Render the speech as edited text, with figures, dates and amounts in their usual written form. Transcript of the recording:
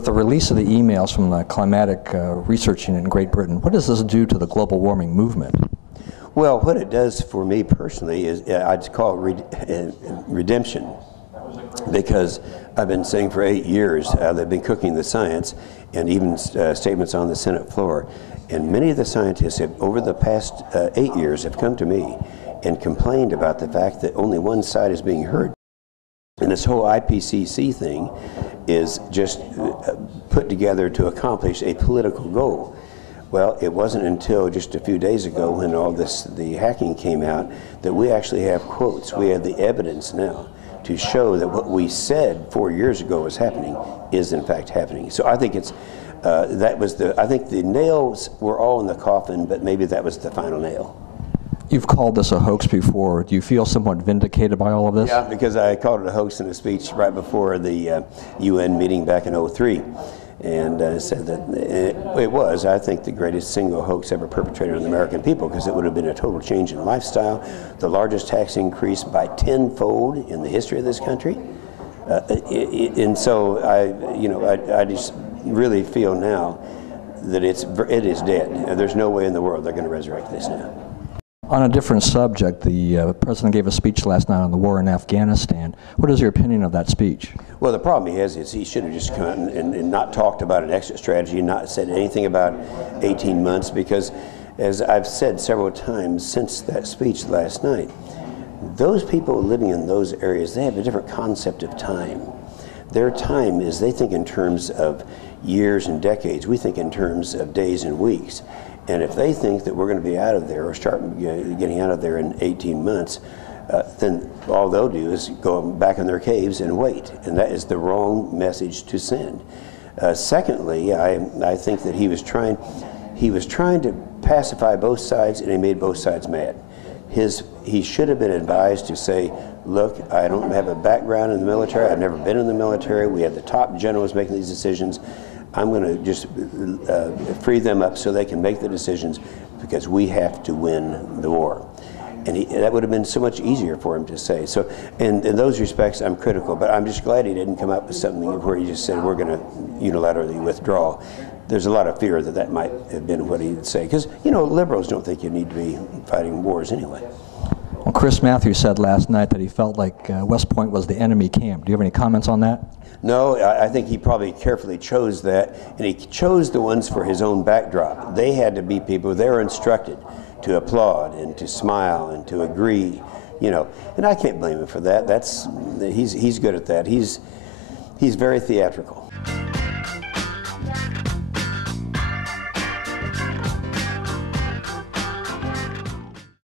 With the release of the emails from the climatic research unit in Great Britain, what does this do to the global warming movement? Well, what it does for me personally is I'd call it redemption, because I've been saying for 8 years they've been cooking the science, and even statements on the Senate floor. And many of the scientists have, over the past 8 years, have come to me and complained about the fact that only one side is being heard. And this whole IPCC thing is just put together to accomplish a political goal. Well, it wasn't until just a few days ago when all the hacking came out that we actually have quotes. We have the evidence now to show that what we said 4 years ago was happening is in fact happening. So I think it's I think the nails were all in the coffin, but maybe that was the final nail. You've called this a hoax before. Do you feel somewhat vindicated by all of this? Yeah, because I called it a hoax in a speech right before the UN meeting back in '03. And said that it was, I think, the greatest single hoax ever perpetrated on the American people, because it would have been a total change in lifestyle, the largest tax increase by tenfold in the history of this country. And so I just really feel now that it is dead. There's no way in the world they're going to resurrect this now. On a different subject, the President gave a speech last night on the war in Afghanistan. What is your opinion of that speech? Well, the problem he has is he should have just come and not talked about an exit strategy, not said anything about 18 months, because as I've said several times since that speech last night, those people living in those areas, they have a different concept of time. Their time is, they think in terms of years and decades. We think in terms of days and weeks. And if they think that we're going to be out of there or start getting out of there in 18 months, then all they'll do is go back in their caves and wait. And that is the wrong message to send. Secondly, I think that he was trying to pacify both sides, and he made both sides mad. He should have been advised to say, look, I don't have a background in the military. I've never been in the military. We have the top generals making these decisions. I'm going to just free them up so they can make the decisions, because we have to win the war. And that would have been so much easier for him to say. So in those respects, I'm critical, but I'm just glad he didn't come up with something where he just said, we're going to unilaterally withdraw. There's a lot of fear that that might have been what he'd say, because, you know, liberals don't think you need to be fighting wars anyway. Well, Chris Matthews said last night that he felt like West Point was the enemy camp. Do you have any comments on that? No, I think he probably carefully chose that, and he chose the ones for his own backdrop. They had to be people, they were instructed to applaud and to smile and to agree, you know, and I can't blame him for that. He's good at that. He's very theatrical.